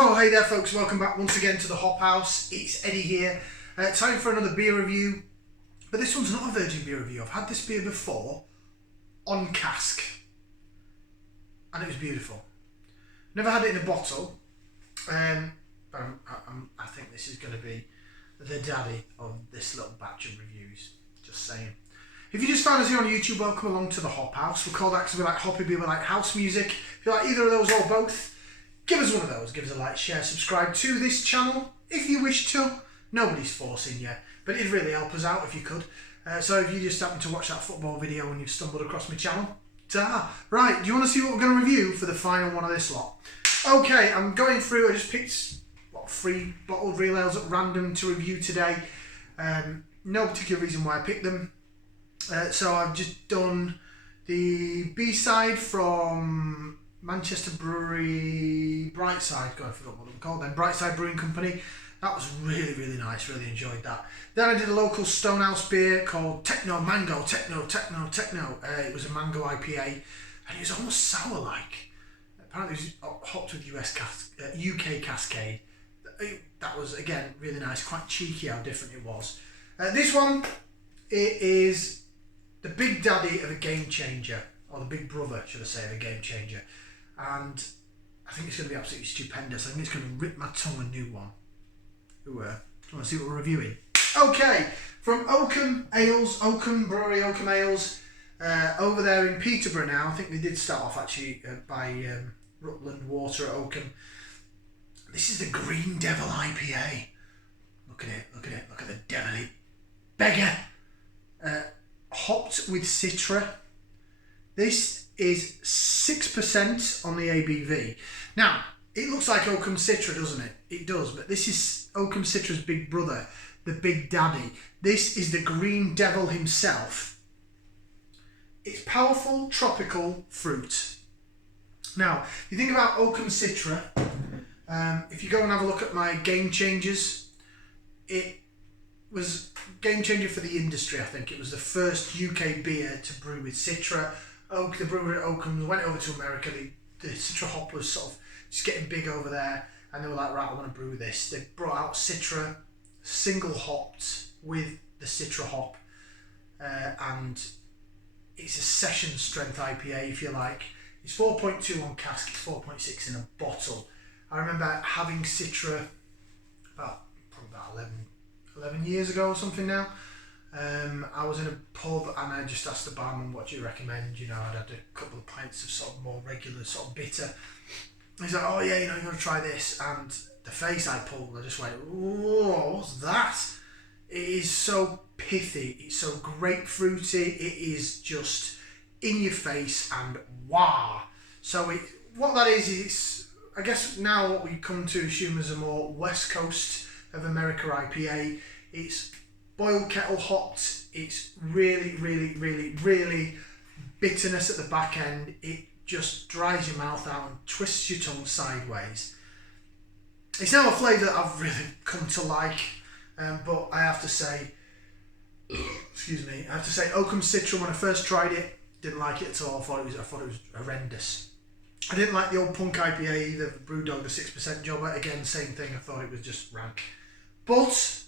Oh, hey there folks, welcome back once again to the Hop House. It's Eddie here. Time for another beer review, but this one's not a virgin beer review. I've had this beer before on cask and it was beautiful. Never had it in a bottle, but I think this is going to be the daddy of this little batch of reviews, just saying. If you just found us here on YouTube, welcome along to the Hop House. We're called that because we like hoppy beer, we like house music. If you like either of those or both, give us one of those. Give us a like, share, subscribe to this channel if you wish to. Nobody's forcing you, but it'd really help us out if you could. So if you just happen to watch that football video and you've stumbled across my channel, ta! Right, do you want to see what we're going to review for the final one of this lot? Okay, I'm going through, I just picked 3 bottled real ales at random to review today. No particular reason why I picked them. So I've just done the B-side from Manchester Brewery, Brightside, God I forgot what they were called then, Brightside Brewing Company. That was really, really nice, really enjoyed that. Then I did a local Stonehouse beer called Techno Mango, Techno. It was a mango IPA and it was almost sour-like. Apparently it was hopped with UK Cascade. That was, again, really nice, quite cheeky how different it was. This one, it is the big daddy of a game changer, or the big brother, should I say, of a game changer. And I think it's going to be absolutely stupendous. I think it's going to rip my tongue a new one. Do you want to see what we're reviewing? Okay, from Oakham Ales, Oakham Brewery, Oakham Ales, over there in Peterborough now. I think they did start off actually by Rutland Water at Oakham. This is the Green Devil IPA. Look at it, look at the devilly beggar. Hopped with Citra. This is 6% on the ABV. Now, it looks like Oakham Citra, doesn't it? It does, but this is Oakham Citra's big brother, the big daddy. This is the Green Devil himself. It's powerful, tropical fruit. Now, if you think about Oakham Citra, if you go and have a look at my Game Changers, it was game changer for the industry, I think. It was the first UK beer to brew with Citra. The brewery at Oakham went over to America. The Citra hop was sort of just getting big over there, and they were like, right, I want to brew this. They brought out Citra, single hopped with the Citra hop, and it's a session strength IPA, if you like. It's 4.2 on cask, it's 4.6 in a bottle. I remember having Citra about 11 years ago or something now. I was in a pub and I just asked the barman, what do you recommend? You know, I'd had a couple of pints of sort of more regular sort of bitter. He's like, oh yeah, you know, you've got to try this. And the face I pulled, I just went, whoa, what's that? It is so pithy, it's so grapefruity, it is just in your face and wow. So what that is, it's, I guess now what we come to assume as a more West Coast of America IPA. It's boiled kettle hopped. It's really, really, really, really bitterness at the back end. It just dries your mouth out and twists your tongue sideways. It's now a flavour that I've really come to like, but I have to say, Oakham Citra, when I first tried it, didn't like it at all. I thought it was horrendous. I didn't like the old punk IPA either, the Brewdog, the 6% jobber. Again, same thing. I thought it was just rank. But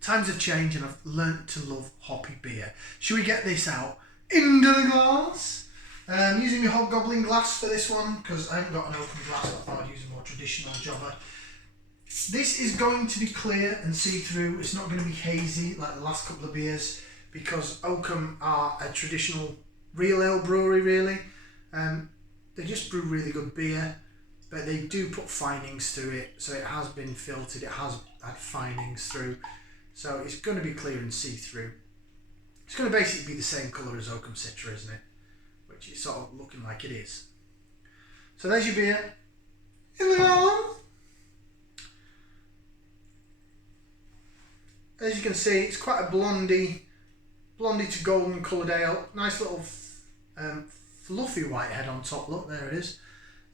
times have changed and I've learnt to love hoppy beer. Should we get this out into the glass? Using a hobgoblin glass for this one because I haven't got an open glass. I thought I'd use a more traditional jobber. This is going to be clear and see-through. It's not going to be hazy like the last couple of beers because Oakham are a traditional real ale brewery, really. They just brew really good beer, but they do put finings through it, so it has been filtered, it has had finings through, so it's going to be clear and see-through. It's going to basically be the same colour as Oakham Citra, isn't it? Which is sort of looking like it is. So there's your beer. In the glass. As you can see, it's quite a blondie to golden coloured ale. Nice little fluffy white head on top. Look, there it is.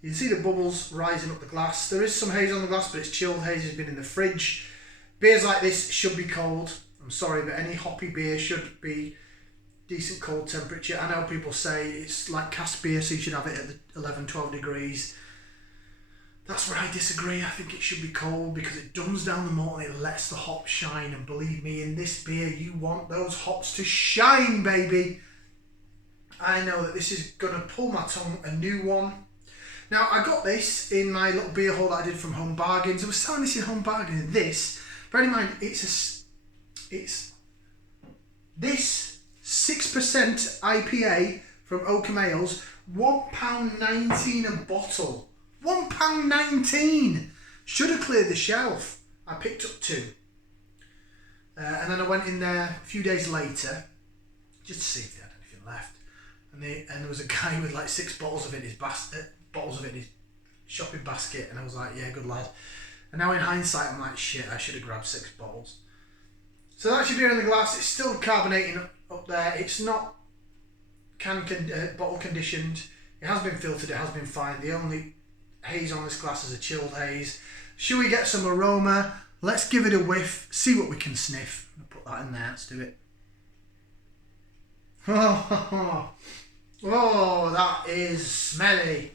You can see the bubbles rising up the glass. There is some haze on the glass, but it's chilled. Haze has been in the fridge. Beers like this should be cold. I'm sorry, but any hoppy beer should be decent cold temperature. I know people say it's like cask beer, so you should have it at the 11, 12 degrees. That's right, I disagree. I think it should be cold because it dumbs down the malt and it lets the hops shine. And believe me, in this beer, you want those hops to shine, baby. I know that this is going to pull my tongue a new one. Now, I got this in my little beer haul that I did from Home Bargains. I was selling this in Home Bargains. This, bear in mind, it's this 6% IPA from Oakham Ales, £1.19 a bottle. £1.19! Should have cleared the shelf. I picked up 2. And then I went in there a few days later just to see if they had anything left. And there was a guy with like 6 bottles of it in his shopping basket, and I was like, yeah, good lad. And now in hindsight, I'm like, shit, I should have grabbed 6 bottles. So that's your beer in the glass. It's still carbonating up there. It's not bottle conditioned. It has been filtered. It has been fine. The only haze on this glass is a chilled haze. Should we get some aroma? Let's give it a whiff. See what we can sniff. I'll put that in there. Let's do it. Oh, that is smelly.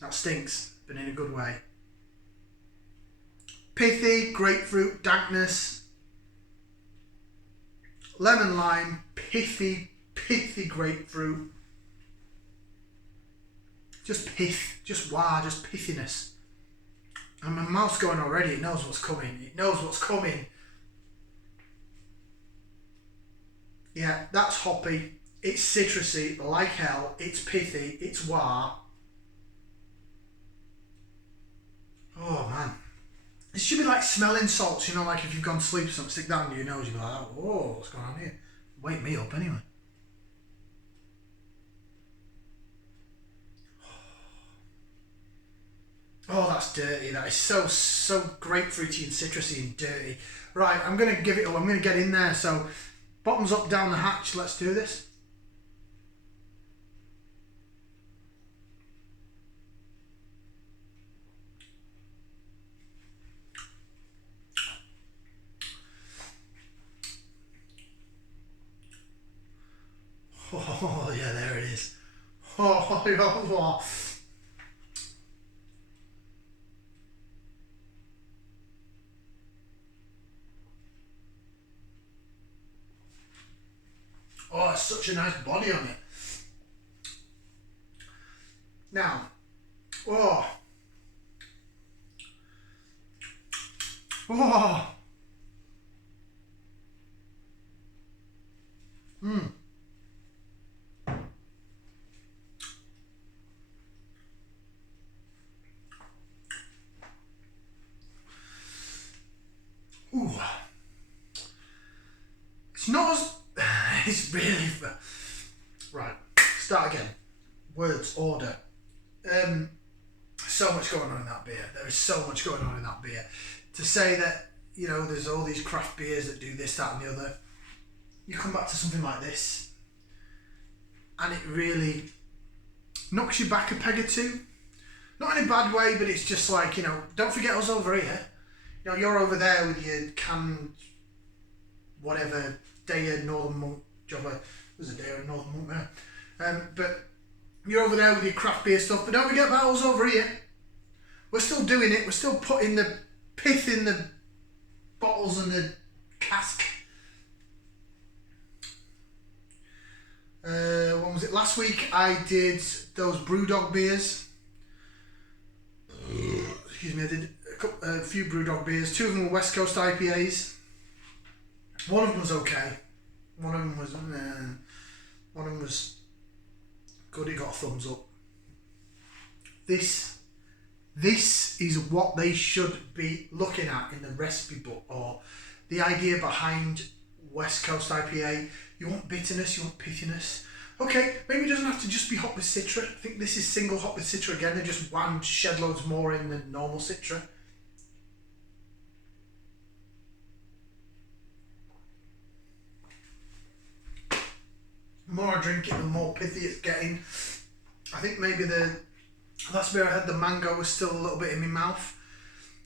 That stinks, but in a good way. Pithy, grapefruit, dankness. Lemon lime, pithy grapefruit. Just pith, just pithiness. And my mouth's going already, it knows what's coming. It knows what's coming. Yeah, that's hoppy. It's citrusy, like hell. It's pithy, it's wah. Oh man. This should be like smelling salts, you know, like if you've gone to sleep or something, stick that under your nose, you'll be like, oh, what's going on here? Wake me up anyway. Oh, that's dirty. That is so grapefruity and citrusy and dirty. Right, I'm going to get in there. So, bottoms up, down the hatch. Let's do this. Oh, yeah, there it is. Oh. Oh, it's such a nice body on it. Now, oh. Ooh. It's not as... It's really... Right, start again. Words, order. So much going on in that beer. There is so much going on in that beer. To say that, you know, there's all these craft beers that do this, that and the other. You come back to something like this and it really knocks you back a peg or two. Not in a bad way, but it's just like, you know, don't forget us over here. You know, you're over there with your canned, whatever, Day Northern Monk jobber. There's a Day Northern Monk there. But you're over there with your craft beer stuff, but don't forget about us over here. We're still doing it. We're still putting the pith in the bottles and the cask. When was it? Last week I did those Brewdog beers. Excuse me, I did a few Brewdog beers. 2 of them were West Coast IPAs. One of them was okay. One of them was good. It got a thumbs up. This is what they should be looking at in the recipe book, or the idea behind West Coast IPA. You want bitterness, you want pithiness. Okay, maybe it doesn't have to just be hot with Citra. I think this is single hot with Citra again. They just whammed shed loads more in than normal Citra. The more I drink it, the more pithy it's getting. I think maybe the last beer I had, the mango was still a little bit in my mouth.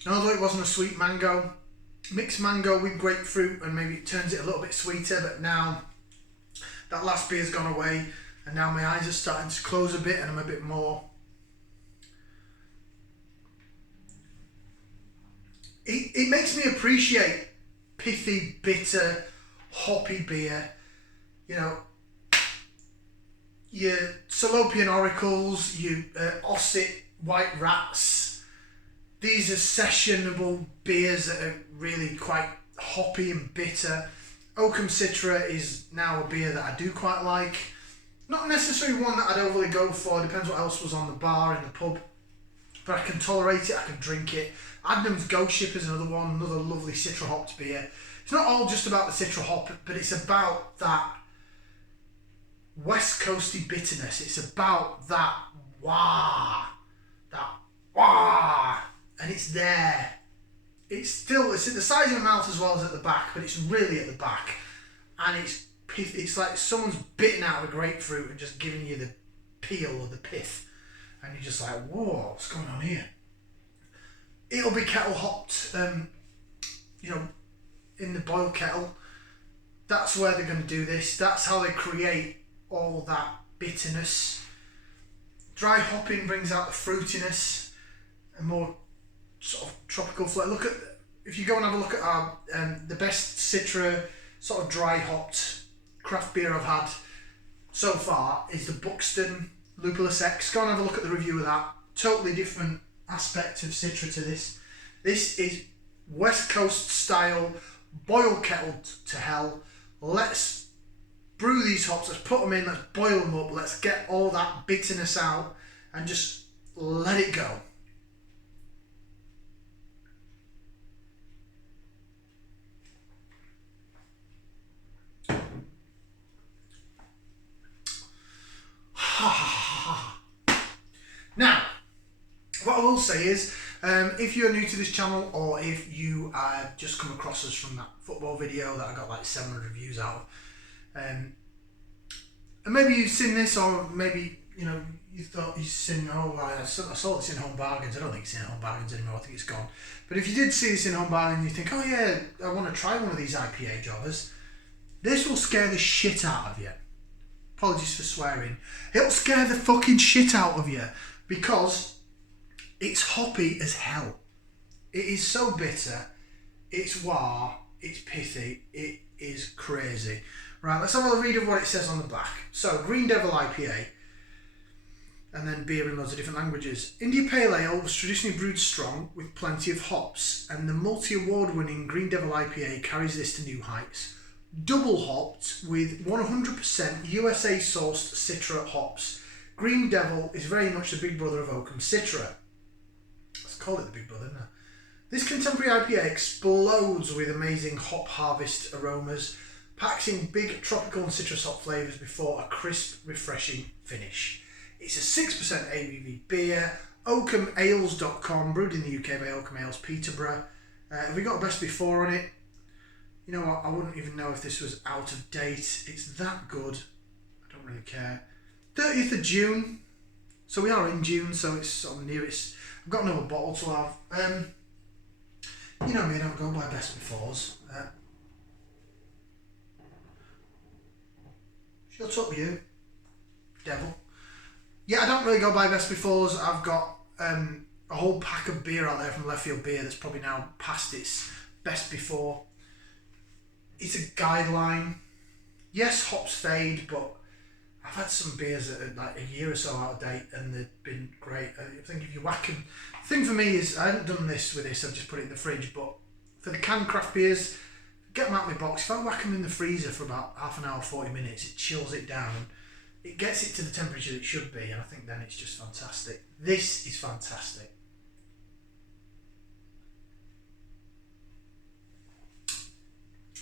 And although it wasn't a sweet mango, mixed mango with grapefruit, and maybe it turns it a little bit sweeter, but now that last beer's gone away and now my eyes are starting to close a bit and I'm a bit more it makes me appreciate pithy, bitter, hoppy beer. You know, your Salopian Oracles, your Osset White Rats. These are sessionable beers that are really quite hoppy and bitter. Oakham Citra is now a beer that I do quite like. Not necessarily one that I'd overly go for, depends what else was on the bar in the pub. But I can tolerate it, I can drink it. Adnam's Ghost Ship is another one, another lovely Citra hopped beer. It's not all just about the Citra hop, but it's about that West Coasty bitterness. It's about that wah, and it's there. It's at the side of your mouth as well as at the back, but it's really at the back. And it's like someone's bitten out of a grapefruit and just giving you the peel or the pith. And you're just like, whoa, what's going on here? It'll be kettle hopped, you know, in the boil kettle. That's where they're going to do this. That's how they create all that bitterness. Dry hopping brings out the fruitiness and more sort of tropical flavour. If you go and have a look at our the best Citra sort of dry hopped craft beer I've had so far is the Buxton Lupulus X. Go and have a look at the review of that. Totally different aspect of Citra to this. This is West Coast style, boil kettled to hell. Let's brew these hops, let's put them in, let's boil them up, let's get all that bitterness out and just let it go. Now, what I will say is, if you're new to this channel or if you just come across us from that football video that I got like 700 views out of, and maybe you've seen this, or maybe you know you thought you've seen, oh, I saw this in Home Bargains. I don't think it's in Home Bargains anymore. I think it's gone. But if you did see this in Home Bargains, you think, oh yeah, I want to try one of these IPA jobbers. This will scare the shit out of you. Apologies for swearing. It'll scare the fucking shit out of you because it's hoppy as hell. It is so bitter. It's wah. It's pithy. It is crazy. Right, let's have a read of what it says on the back. So, Green Devil IPA, and then beer in loads of different languages. India Pale Ale was traditionally brewed strong with plenty of hops, and the multi-award winning Green Devil IPA carries this to new heights. Double hopped with 100% USA sourced Citra hops. Green Devil is very much the big brother of Oakham Citra. Let's call it the big brother now. This contemporary IPA explodes with amazing hop harvest aromas, packs in big tropical and citrus hop flavours before a crisp, refreshing finish. It's a 6% ABV beer. OakhamAles.com, brewed in the UK by Oakham Ales, Peterborough. Have we got a best before on it? You know what, I wouldn't even know if this was out of date. It's that good. I don't really care. 30th of June. So we are in June, so it's sort of near its... I've got another bottle to have. You know me, I don't go by best befores. Shut up, you devil. Yeah, I don't really go by best befores. I've got a whole pack of beer out there from Left Field Beer that's probably now past its best before. It's a guideline. Yes, hops fade, but I've had some beers that are like a year or so out of date and they've been great. I think if you whack them... The thing for me is, I haven't done this with this, I've just put it in the fridge, but for the canned craft beers, get them out of my box. If I whack them in the freezer for about half an hour, 40 minutes, it chills it down. It gets it to the temperature it should be, and I think then it's just fantastic. This is fantastic.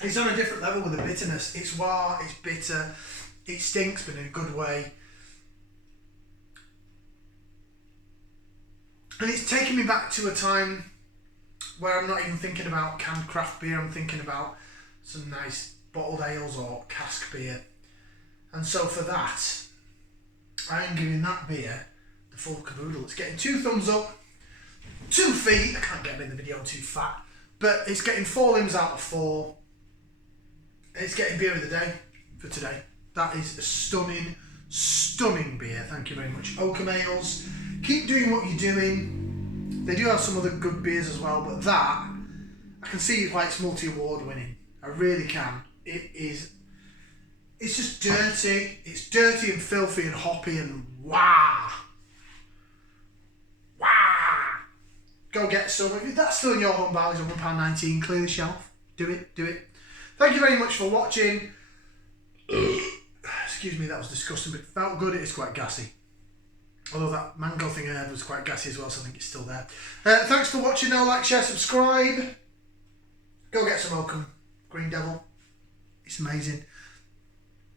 It's on a different level with the bitterness. It's wah, it's bitter, it stinks, but in a good way. And it's taking me back to a time where I'm not even thinking about canned craft beer, I'm thinking about some nice bottled ales or cask beer. And so for that, I am giving that beer the full caboodle. It's getting 2 thumbs up, 2 feet, I can't get them in the video, I'm too fat, but it's getting 4 limbs out of 4. It's getting beer of the day for today. That is a stunning, stunning beer. Thank you very much, Oakham Ales. Keep doing what you're doing. They do have some other good beers as well, but that I can see why it's multi-award winning. I really can. It's just dirty. It's dirty and filthy and hoppy and wow. Go get some. If that's still in your home bar, it's £1.19. Clear the shelf. Do it. Thank you very much for watching. Excuse me, that was disgusting, but it felt good. It is quite gassy. Although that mango thing I had was quite gassy as well, so I think it's still there. Thanks for watching. Now, like, share, subscribe. Go get some Oakham Green Devil. It's amazing.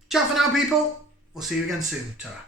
Ciao for now, people. We'll see you again soon. Ta-ra.